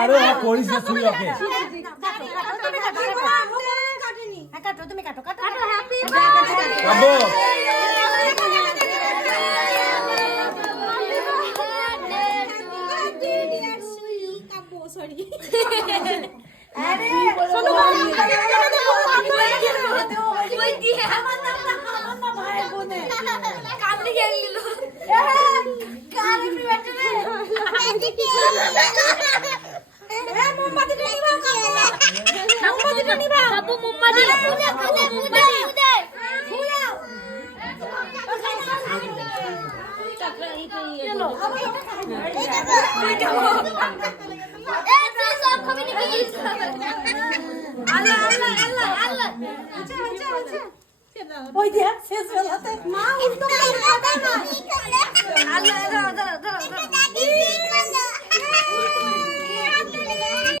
আরে করিস না তুই ওকে কাটো তুমি কাটো কাটো হ্যাপি কাটো সরি আরে শোনো ওই দিয়ে আমার না ভাই বোনে কান্দি গেল কারে বেটা রে মোমবাতিটা নিবা বাবু মোমবাতি ওই দিয়া শেষ বেলাতে মা উল্টো